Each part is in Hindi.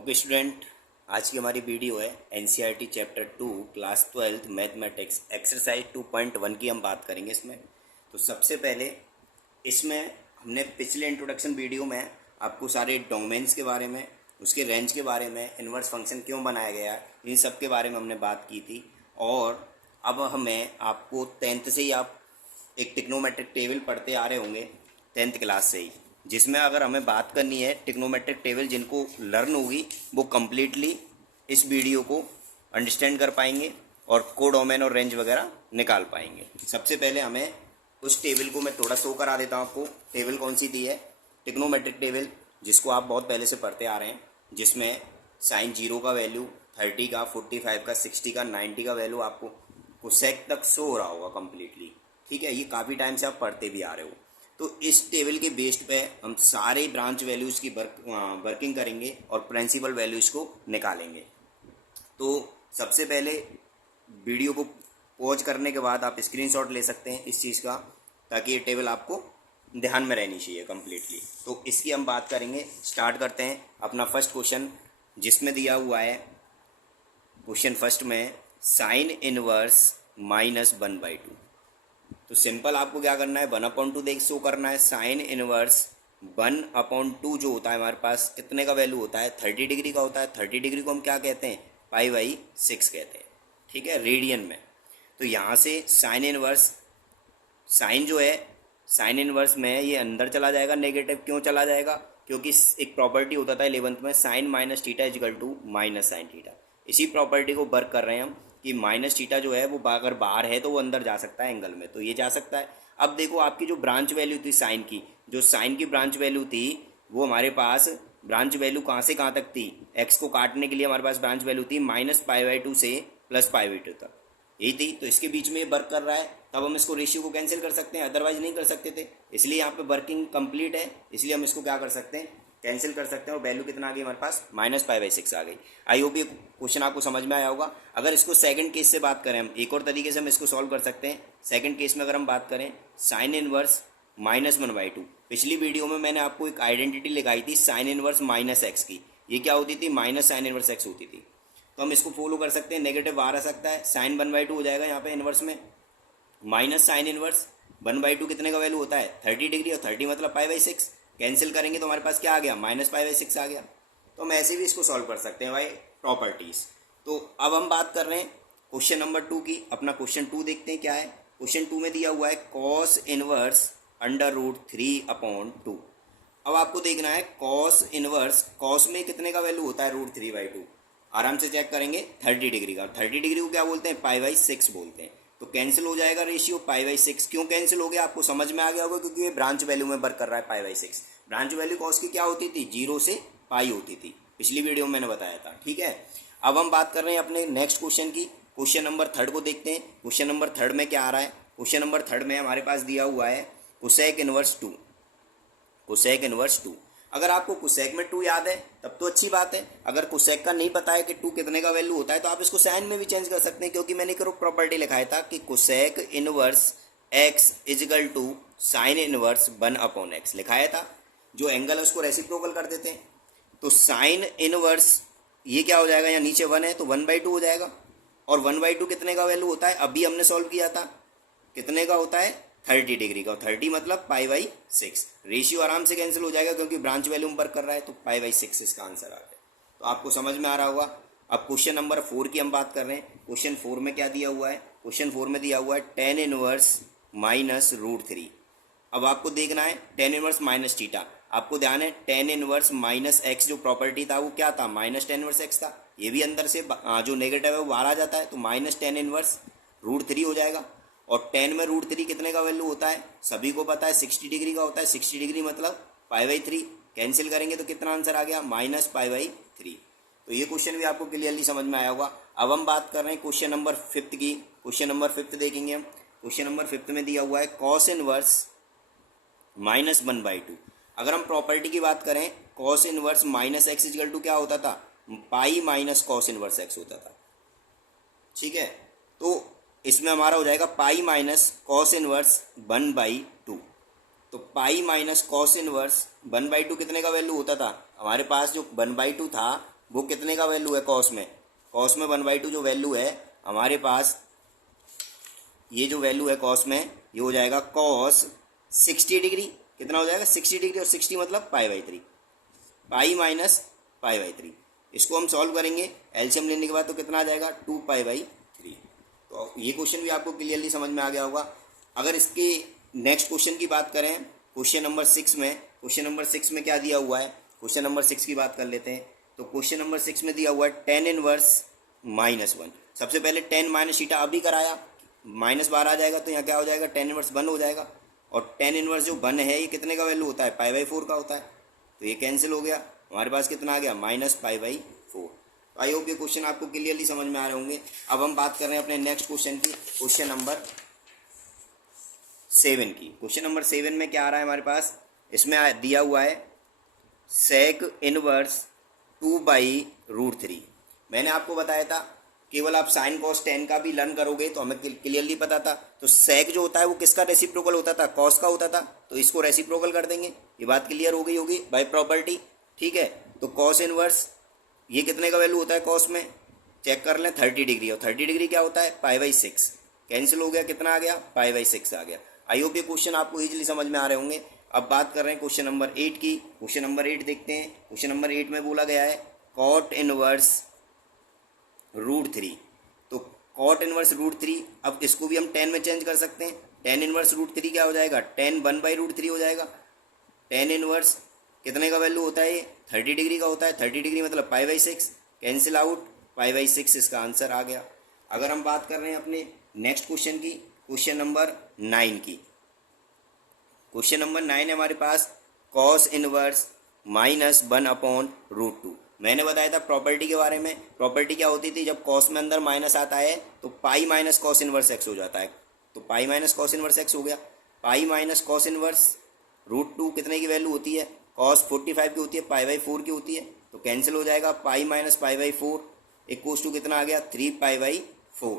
ओके स्टूडेंट, आज की हमारी वीडियो है NCERT chapter 2 class 12 mathematics exercise 2.1 की हम बात करेंगे इसमें। तो सबसे पहले इसमें हमने पिछले इंट्रोडक्शन वीडियो में आपको सारे डोमेन्स के बारे में, उसके रेंज के बारे में, इन्वर्स फंक्शन क्यों बनाया गया है, इन सब के बारे में हमने बात की थी। और अब हमें आपको 10th से ही आप एक ट्रिग्नोमेट्रिक टेबल पढ़ते आ रहे होंगे 10th क्लास से ही, जिसमें अगर हमें बात करनी है ट्रिग्नोमेट्रिक टेबल जिनको लर्न होगी वो कम्प्लीटली इस वीडियो को अंडरस्टैंड कर पाएंगे और कोडोमेन और रेंज वगैरह निकाल पाएंगे। सबसे पहले हमें उस टेबल को मैं थोड़ा शो करा देता हूँ आपको। टेबल कौन सी दी है? ट्रिग्नोमेट्रिक टेबल, जिसको आप बहुत पहले से पढ़ते आ रहे हैं, जिसमें साइन 0 का वैल्यू, 30 का, 45 का, 60 का, 90 का वैल्यू आपको कोसेक तक शो हो रहा होगा कम्प्लीटली। ठीक है, ये काफ़ी टाइम से आप पढ़ते भी आ रहे हो। तो इस टेबल के बेस्ड पे हम सारे ब्रांच वैल्यूज़ की वर्किंग करेंगे और प्रिंसिपल वैल्यूज़ को निकालेंगे। तो सबसे पहले वीडियो को पॉज करने के बाद आप स्क्रीनशॉट ले सकते हैं इस चीज़ का, ताकि ये टेबल आपको ध्यान में रहनी चाहिए कम्प्लीटली। तो इसकी हम बात करेंगे। स्टार्ट करते हैं अपना फर्स्ट क्वेश्चन, जिसमें दिया हुआ है क्वेश्चन फर्स्ट में साइन इनवर्स -1/2। तो सिंपल आपको क्या करना है, 1/2 देख शो करना है। साइन इनवर्स 1/2 जो होता है हमारे पास कितने का वैल्यू होता है? 30 डिग्री का होता है। 30 डिग्री को हम क्या कहते हैं? π/6 कहते हैं। ठीक है, रेडियन में। तो यहाँ से साइन इनवर्स, साइन जो है साइन इनवर्स में ये अंदर चला जाएगा नेगेटिव। क्यों चला जाएगा? क्योंकि एक प्रॉपर्टी होता था 11th में, sine minus theta equal to minus sine theta. इसी प्रॉपर्टी को वर्क कर रहे हैं हम कि माइनस थीटा जो है वो अगर बाहर है तो वो अंदर जा सकता है एंगल में, तो ये जा सकता है। अब देखो आपकी जो ब्रांच वैल्यू थी साइन की, जो साइन की ब्रांच वैल्यू थी वो हमारे पास ब्रांच वैल्यू कहाँ से कहाँ तक थी? एक्स को काटने के लिए हमारे पास ब्रांच वैल्यू थी -π/2 से +π/2 तक, यही थी। तो इसके बीच में ये वर्क कर रहा है, तब हम इसको रेशियो को कैंसिल कर सकते हैं, अदरवाइज नहीं कर सकते थे। इसलिए यहाँ पे वर्किंग कंप्लीट है, इसलिए हम इसको क्या कर सकते हैं, कैंसिल कर सकते हैं। और वैल्यू कितना आ गई हमारे पास? -π/6 आ गई। आई होप ये क्वेश्चन आपको समझ में आया होगा। अगर इसको सेकंड केस से बात करें हम, एक और तरीके से हम इसको सॉल्व कर सकते हैं। सेकंड केस में अगर हम बात करें साइन इनवर्स -1/2, पिछली वीडियो में मैंने आपको एक आइडेंटिटी लिखाई थी साइन इनवर्स -x की। ये क्या होती थी? माइनस साइन इनवर्स x होती थी। तो हम इसको फॉलो कर सकते हैं, नेगेटिव बाहर आ सकता है, साइन 1/2 हो जाएगा यहाँ पे इनवर्स में, माइनस साइन इनवर्स 1/2 कितने का वैल्यू होता है? 30 डिग्री, और 30 मतलब π/6। कैंसिल करेंगे तो हमारे पास क्या आ गया? -π/6 आ गया। तो हम ऐसे भी इसको सॉल्व कर सकते हैं भाई, प्रॉपर्टीज। तो अब हम बात कर रहे हैं क्वेश्चन नंबर 2 की। अपना क्वेश्चन 2 देखते हैं क्या है। क्वेश्चन 2 में दिया हुआ है कॉस इनवर्स √3/2। अब आपको देखना है कॉस इनवर्स, कॉस में कितने का वैल्यू होता है? √3/2। आराम से चेक करेंगे 30 डिग्री का। 30 डिग्री को क्या बोलते हैं? π/6 बोलते हैं। तो कैंसिल हो जाएगा रेशियो π/6। क्यों कैंसिल हो गया आपको समझ में आ गया होगा, क्योंकि ये ब्रांच वैल्यू में वर्क कर रहा है π/6। ब्रांच वैल्यू कॉस की क्या होती थी? 0 से पाई होती थी, पिछली वीडियो में मैंने बताया था। ठीक है, अब हम बात कर रहे हैं अपने नेक्स्ट क्वेश्चन की। क्वेश्चन नंबर 3 को देखते हैं। क्वेश्चन नंबर 3 में क्या आ रहा है? क्वेश्चन नंबर 3 में हमारे पास दिया हुआ है कोसेक इनवर्स 2। कोसेक इनवर्स 2, अगर आपको कोसेक में 2 याद है तब तो अच्छी बात है। अगर कोसेक का नहीं पता है कि 2 कितने का वैल्यू होता है, तो आप इसको साइन में भी चेंज कर सकते हैं, क्योंकि मैंने एक प्रॉपर्टी लिखाया था कि cosec inverse x equal to sine inverse 1/x लिखाया था। जो एंगल है उसको रेसिप्रोकल कर देते हैं। तो साइन इनवर्स ये क्या हो जाएगा, यहाँ नीचे 1 है तो 1/2 हो जाएगा। और 1/2 कितने का वैल्यू होता है? अभी हमने सॉल्व किया था, कितने का होता है? 30 डिग्री का। 30 मतलब π/6। रेशियो आराम से कैंसिल हो जाएगा क्योंकि ब्रांच वैल्यू पर कर रहा है, तो π/6 इसका आंसर आ गया। तो आपको समझ में आ रहा होगा। अब क्वेश्चन नंबर 4 की हम बात कर रहे हैं। क्वेश्चन 4 में क्या दिया हुआ है? क्वेश्चन 4 में दिया हुआ है tan इनवर्स -√3। अब आपको देखना है tan इनवर्स माइनस थीटा। आपको ध्यान है tan इनवर्स -x जो प्रॉपर्टी था वो क्या था? -tan इनवर्स x था। ये भी अंदर से जो नेगेटिव है वो बाहर आ जाता है, तो -tan इनवर्स √3 हो जाएगा। और tan में √3 कितने का वैल्यू होता है? सभी को पता है 60 डिग्री का होता है। 60 डिग्री मतलब π/3। कैंसिल करेंगे तो कितना आंसर आ गया? -π/3। तो ये क्वेश्चन भी आपको क्लियरली समझ में आया होगा। अब हम बात कर रहे हैं क्वेश्चन नंबर 5 की। क्वेश्चन नंबर 5 देखेंगे हम। क्वेश्चन नंबर 5 में दिया हुआ है कॉस इनवर्स -1/2। अगर हम प्रॉपर्टी की बात करें, cos inverse -x equal to क्या होता था? Pi minus cos inverse x होता था। ठीक है, तो इसमें हमारा हो जाएगा पाई माइनस कॉस इनवर्स 1/2। तो पाई माइनस कॉस इनवर्स 1/2 कितने का वैल्यू होता था? हमारे पास जो 1/2 था वो कितने का वैल्यू है कॉस में? कॉस में 1/2 जो वैल्यू है हमारे पास, ये जो वैल्यू है कॉस में, ये हो जाएगा कॉस 60 डिग्री। कितना हो जाएगा? 60 डिग्री, और 60 मतलब पाई/3, पाई माइनस पाई/3। इसको हम सॉल्व करेंगे एलसीएम लेने के बाद, तो कितना आ जाएगा? 2 पाई/3। तो ये क्वेश्चन भी आपको क्लियरली समझ में आ गया होगा। अगर इसके नेक्स्ट क्वेश्चन की बात करें, क्वेश्चन नंबर 6 में क्या दिया हुआ है? क्वेश्चन नंबर 6 की बात कर लेते हैं। तो क्वेश्चन नंबर 6 में दिया हुआ है tan इनवर्स -1। सबसे पहले tan माइनस थीटा अभी कराया, माइनस बार आ जाएगा तो यहाँ क्या हो जाएगा? tan इनवर्स 1 हो जाएगा। और tan इनवर्स जो 1 है ये कितने का वैल्यू होता है? पाई/4 का होता है। तो ये कैंसिल हो गया, हमारे पास कितना आ गया? -पाई/4। तो आई होप ये क्वेश्चन आपको क्लियरली समझ में आ रहे होंगे। अब हम बात कर रहे हैं अपने नेक्स्ट क्वेश्चन की, क्वेश्चन नंबर 7 की। क्वेश्चन नंबर 7 में क्या आ रहा है हमारे पास? इसमें दिया हुआ है सेक इनवर्स 2/√3। मैंने आपको बताया था केवल आप साइन कॉस टेन का भी लर्न करोगे तो हमें क्लियरली पता था। तो सेक जो होता है वो किसका रेसिप्रोकल होता था? कॉस का होता था। तो इसको रेसिप्रोकल कर देंगे। ये बात क्लियर हो गई होगी बाय प्रॉपर्टी, ठीक है। तो कॉस इनवर्स ये कितने का वैल्यू होता है कॉस में? चेक कर लें, 30 डिग्री। और 30 डिग्री क्या होता है? पाई/6। कैंसिल हो गया, कितना आ गया? पाई/6 आ गया। आई होप ये क्वेश्चन आपको इजीली समझ में आ रहे होंगे। अब बात कर रहे हैं क्वेश्चन नंबर 8 की। क्वेश्चन नंबर 8 देखते हैं। क्वेश्चन नंबर 8 में बोला गया है कॉट इनवर्स √3। तो कॉट इनवर्स √3, अब इसको भी हम tan में चेंज कर सकते हैं। tan इनवर्स √3 क्या हो जाएगा? tan 1/√3 हो जाएगा। tan इनवर्स कितने का वैल्यू होता है? ये 30 डिग्री का होता है। 30 डिग्री मतलब पाई/6, कैंसिल आउट, पाई/6 इसका आंसर आ गया। अगर हम बात कर रहे हैं अपने नेक्स्ट क्वेश्चन की, क्वेश्चन नंबर 9 की। क्वेश्चन नंबर 9 है हमारे पास कॉस इनवर्स -1/√2। मैंने बताया था प्रॉपर्टी के बारे में। प्रॉपर्टी क्या होती थी? जब कॉस में अंदर माइनस आता है तो पाई माइनस कॉस इनवर्स एक्स हो जाता है। तो पाई माइनस कॉस इनवर्स एक्स हो गया। पाई माइनस कॉस इनवर्स √2 कितने की वैल्यू होती है? कॉस 45 की होती है, पाई/4 की होती है। तो कैंसिल हो जाएगा, पाई माइनस पाई/4 इक्वल्स टू कितना आ गया? 3 पाई/4।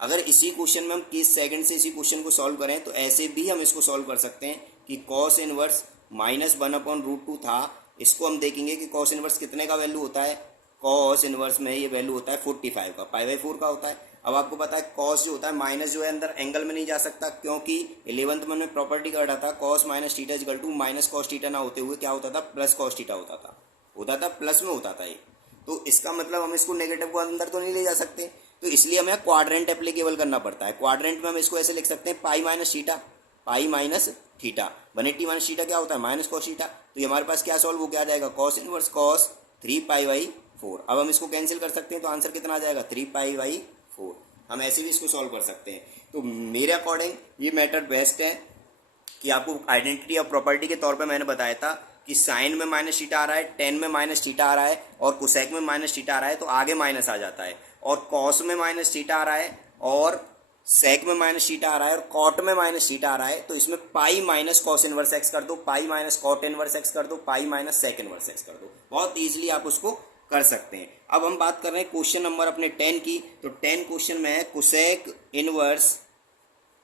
अगर इसी क्वेश्चन में हम किस सेकंड से इसी क्वेश्चन को सॉल्व करें तो ऐसे भी हम इसको सॉल्व कर सकते हैं कि कॉस इनवर्स -1/√2 था। इसको हम देखेंगे कि कॉस इनवर्स कितने का वैल्यू होता है। कॉस इनवर्स में ये वैल्यू होता है 45 का, पाई/4 का होता है। अब आपको पता है कॉस जो होता है माइनस जो है अंदर एंगल में नहीं जा सकता, क्योंकि 11th में हमने प्रॉपर्टी का पढ़ा था cos minus theta equal to minus cos theta ना होते हुए क्या होता था? प्लस कॉस थीटा होता था प्लस में होता था ये। तो इसका मतलब हम इसको नेगेटिव को अंदर तो नहीं ले जा सकते, तो इसलिए हमें क्वाड्रेंट एप्लीकेबल करना पड़ता है। क्वाड्रेंट में हम इसको ऐसे लिख सकते हैं pi minus theta, pi minus theta. 180 minus theta क्या होता है? Minus cos theta. तो ये हमारे पास क्या सॉल्व हो क्या आ जाएगा? Cos inverse cos 3 पाई/4। अब हम इसको कैंसिल कर सकते हैं तो आंसर कितना आ जाएगा? 3 पाई/4। हम ऐसे भी इसको सॉल्व कर सकते हैं। तो मेरे अकॉर्डिंग ये मेथड बेस्ट है कि आपको आइडेंटिटी और प्रॉपर्टी के तौर पे मैंने बताया था कि साइन में माइनस थीटा आ रहा है, टेन में माइनस थीटा आ रहा है और कोसेक में माइनस थीटा आ रहा है तो आगे माइनस आ जाता है। और कॉस में माइनस थीटा आ रहा है और सेक में माइनस थीटा आ रहा है और कॉट में माइनस थीटा आ रहा है तो इसमें pi minus cos inverse x कर दो, pi minus cot inverse x कर दो, pi minus sec inverse x कर दो। बहुत ईजिली आप उसको कर सकते हैं। अब हम बात कर रहे हैं क्वेश्चन नंबर अपने 10 की। तो 10 क्वेश्चन में है कोसेक इनवर्स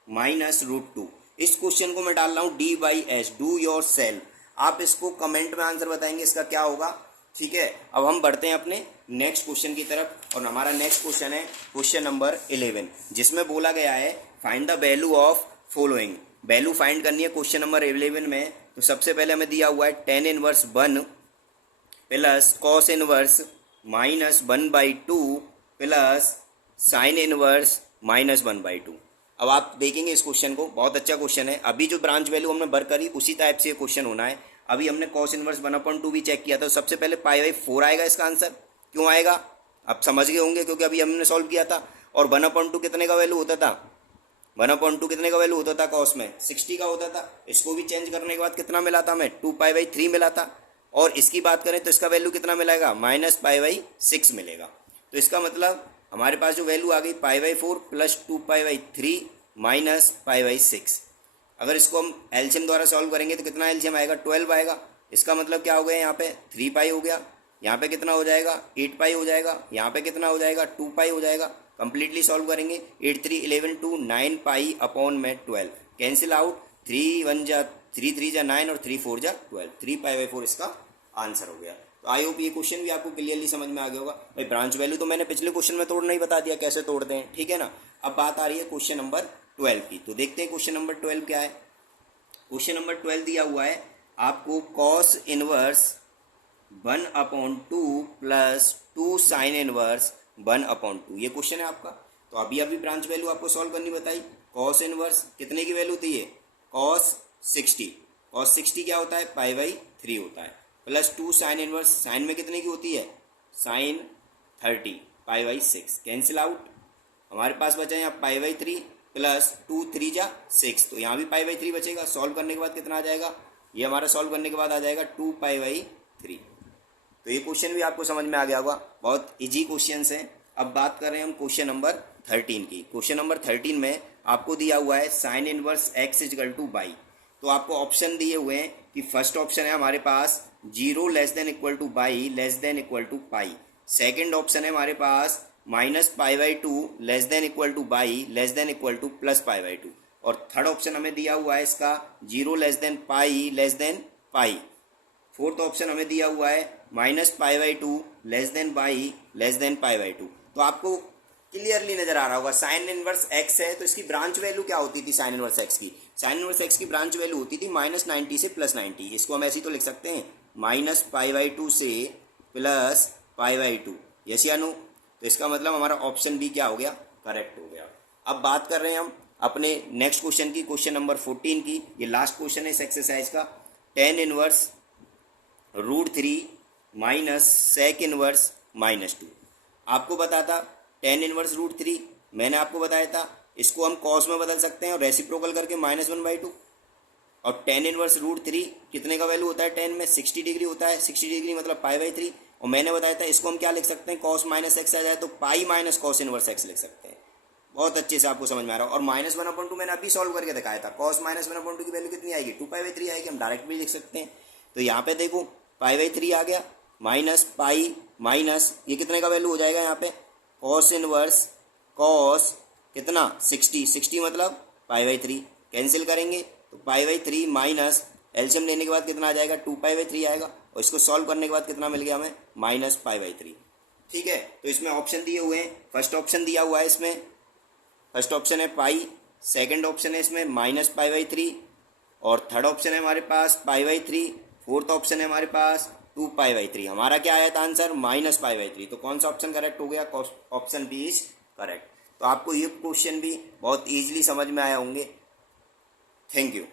-√2। इस क्वेश्चन को मैं डाल रहा हूँ D/S, डू योर सेल्फ। आप इसको कमेंट में आंसर बताएंगे इसका क्या होगा, ठीक है। अब हम बढ़ते हैं अपने नेक्स्ट क्वेश्चन की तरफ और हमारा नेक्स्ट क्वेश्चन है क्वेश्चन नंबर 11, जिसमें बोला गया है find the value of following. Value find करनी है क्वेश्चन नंबर 11 में। तो सबसे पहले हमें दिया हुआ है tan inverse 1 plus cos inverse -1/2 plus sine inverse -1/2। अब आप देखेंगे इस क्वेश्चन को, बहुत अच्छा क्वेश्चन है। अभी जो ब्रांच वैल्यू हमने बर करी उसी टाइप से ये क्वेश्चन होना है। अभी हमने कॉस इनवर्स 1/2 भी चेक किया था, तो सबसे पहले पाई/4 आएगा इसका आंसर। क्यों आएगा आप समझ गए होंगे, क्योंकि अभी हमने सॉल्व किया था। और 1/2 कितने का वैल्यू होता था? 1/2 कितने का वैल्यू होता था? कॉस में 60 का होता था। इसको भी चेंज करने के बाद कितना मिला था हमें? 2 पाई/3 मिला था। और इसकी बात करें तो इसका वैल्यू कितना मिलेगा? -पाई/6 मिलेगा। तो इसका मतलब हमारे पास जो वैल्यू आ गई पाई/4 प्लस 2 पाई/3 -पाई/6। अगर इसको हम एलसीएम द्वारा सॉल्व करेंगे तो कितना एलसीएम आएगा? 12 आएगा। इसका मतलब क्या हो गया? यहाँ पे 3 पाई हो गया, यहाँ पे कितना हो जाएगा? 8 पाई हो जाएगा, यहाँ पे कितना हो जाएगा? 2 पाई हो जाएगा। कंप्लीटली सॉल्व करेंगे 8 3 11 2 9 पाई अपॉन में 12 कैंसिल आउट। 3 1 जा 3 3 जा 9 और 3 4 जा 12, 3 पाई/4 इसका आंसर हो गया। तो आई होप ये क्वेश्चन भी आपको क्लियरली समझ में आ गया होगा। भाई ब्रांच वैल्यू तो मैंने पिछले क्वेश्चन में तोड़ना ही बता दिया कैसे तोड़ते हैं, ठीक है ना। अब बात आ रही है क्वेश्चन नंबर 12 की। तो देखते हैं क्वेश्चन नंबर 12 क्या है। क्वेश्चन नंबर 12 दिया हुआ है आपको cos inverse 1/2 plus 2 sine inverse 1/2, ये क्वेश्चन है आपका। तो अभी अभी ब्रांच वैल्यू आपको सॉल्व करनी बताई। कॉस इनवर्स कितने की वैल्यू थी ये, कॉस 60। कॉस 60 क्या होता है, पाई/3 होता है, प्लस 2 साइन इनवर्स, साइन में कितने की होती है, साइन 30, पाई/6 कैंसिल आउट। हमारे पास बचा यहाँ पाई/3 प्लस 2 3 जा 6, तो यहाँ भी पाई/3 बचेगा। सॉल्व करने के बाद कितना आ जाएगा, ये हमारा सॉल्व करने के बाद आ जाएगा 2 पाई/3। तो ये क्वेश्चन भी आपको समझ में आ गया होगा, बहुत इजी क्वेश्चन हैं। अब बात कर रहे हैं हम क्वेश्चन नंबर 13 की। क्वेश्चन नंबर 13 में आपको दिया हुआ है sine inverse x equal to by. तो आपको ऑप्शन दिए हुए हैं कि फर्स्ट ऑप्शन है हमारे पास 0 less than equal to by less than equal to pi. Second option है हमारे पास -पाई/2 less than equal to by less than equal to plus पाई/2। और थर्ड ऑप्शन हमें दिया हुआ है इसका 0 less than pi less than pi. Fourth option हमें दिया हुआ है -पाई/2 less than by less than पाई/2। तो आपको क्लियरली नजर आ रहा होगा साइन इनवर्स x है, तो इसकी ब्रांच वैल्यू क्या होती थी साइन इनवर्स x की। साइन इनवर्स x की ब्रांच वैल्यू होती थी -90 से +90। इसको हम ऐसे ही तो लिख सकते हैं -पाई/2 से प्लस पाई/2, यस या नो। तो इसका मतलब हमारा ऑप्शन बी क्या हो गया, करेक्ट हो गया। अब बात कर रहे हैं हम अपने नेक्स्ट क्वेश्चन की, क्वेश्चन नंबर 14 की। ये लास्ट क्वेश्चन है इस एक्सरसाइज का। tan inverse √3 minus sec inverse -2। आपको पता था tan इनवर्स √3, मैंने आपको बताया था इसको हम कॉस में बदल सकते हैं और रेसिप्रोकल करके -1/2। और tan इनवर्स √3 कितने का वैल्यू होता है, tan में 60 डिग्री होता है, 60 डिग्री मतलब पाई/3। और मैंने बताया था इसको हम क्या लिख सकते हैं, कॉस -x आ जाए तो पाई माइनस कॉस इनवर्स x लिख सकते हैं। बहुत अच्छे से आपको समझ में आ रहा है। और -1/2 मैंने अभी सॉल्व करके दिखाया था, कॉस -1/2 की वैल्यू कितनी आएगी, 2पाई/3 आएगी। हम डायरेक्ट भी लिख सकते हैं। तो यहाँ पे देखो पाई/3 आ गया, माइनस पाई माइनस ये कितने का वैल्यू हो जाएगा यहाँ पे, कॉस इनवर्स कॉस कितना 60 मतलब पाई/3 कैंसिल करेंगे तो पाई/3 माइनस एलसीएम लेने के बाद कितना आ जाएगा, 2पाई/3 आएगा। और इसको सॉल्व करने के बाद कितना मिल गया हमें, -पाई/3। ठीक है, तो इसमें ऑप्शन दिए हुए हैं। फर्स्ट ऑप्शन दिया हुआ है इसमें, फर्स्ट ऑप्शन है पाई, सेकंड ऑप्शन है इसमें -पाई/3 और थर्ड ऑप्शन है हमारे पास पाई/3, फोर्थ ऑप्शन है हमारे पास 2पाई/3। हमारा क्या आया था आंसर, -पाई/3। तो कौन सा ऑप्शन करेक्ट हो गया, ऑप्शन बी इज करेक्ट। तो आपको ये क्वेश्चन भी बहुत ईजिली समझ में आया होंगे। Thank you.